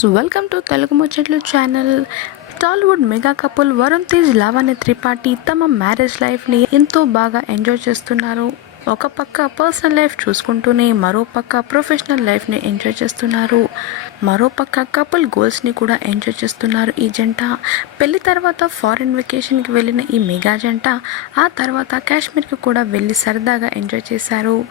Welcome to Telugu ముచ్చట్లు channel Tollywood mega couple Varun Tej Lavanya Tripathi తమ marriage లైఫ్ని ఎంతో బాగా ఎంజాయ్ చేస్తున్నారు. ఒక పక్క పర్సనల్ లైఫ్ చూసుకుంటూనే మరో పక్క ప్రొఫెషనల్ లైఫ్ని ఎంజాయ్ చేస్తున్నారు. మరో పక్క కపుల్ గోల్స్ని కూడా ఎంజాయ్ చేస్తున్నారు ఈ జంట. పెళ్ళి తర్వాత ఫారిన్ వెకేషన్కి వెళ్ళిన ఈ మెగా జంట ఆ తర్వాత కాశ్మీర్కి కూడా వెళ్ళి సరదాగా ఎంజాయ్ చేశారు.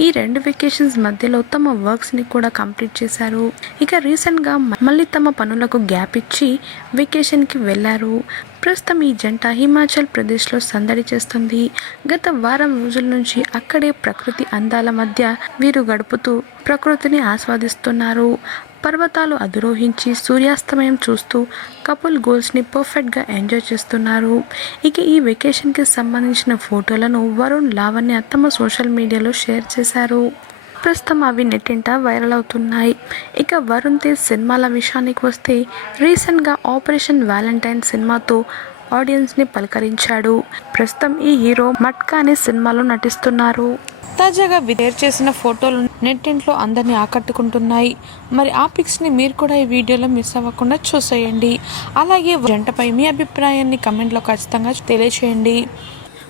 ఈ రెండు వెకేషన్స్ మధ్యలో తమ వర్క్స్ని కూడా కంప్లీట్ చేశారు. ఇక రీసెంట్గా మళ్ళీ తమ పనులకు గ్యాప్ ఇచ్చి వెకేషన్కి వెళ్ళారు. ప్రస్తుతం ఈ జంట హిమాచల్ ప్రదేశ్లో సందడి చేస్తుంది. గత వారం రోజుల నుంచి అక్కడే ప్రకృతి అందాల మధ్య వీరు గడుపుతూ ప్రకృతిని ఆస్వాదిస్తున్నారు. పర్వతాలు అధిరోహించి సూర్యాస్తమయం చూస్తూ కపుల్ గోల్స్ని పర్ఫెక్ట్గా ఎంజాయ్ చేస్తున్నారు. ఇక ఈ వెకేషన్కి సంబంధించిన ఫోటోలను వరుణ్ లావణ్య తమ సోషల్ మీడియాలో షేర్ చేశారు. ప్రస్తుతం అవి నెట్టింట వైరల్ అవుతున్నాయి. ఇక వరుణ్ తేజ్ సినిమాల విషయానికి వస్తే రీసెంట్గా ఆపరేషన్ వ్యాలంటైన్ సినిమాతో ఆడియన్స్ని పలకరించాడు. ప్రస్తుతం ఈ హీరో మట్కా అనే సినిమాలో నటిస్తున్నారు. తాజాగా షేర్ చేసిన ఫోటోలు నెట్టింట్లో అందరినీ ఆకట్టుకుంటున్నాయి. మరి ఆ పిక్స్ని మీరు కూడా ఈ వీడియోలో మిస్ అవ్వకుండా చూసేయండి. అలాగే జంటపై మీ అభిప్రాయాన్ని కమెంట్లో ఖచ్చితంగా తెలియచేయండి.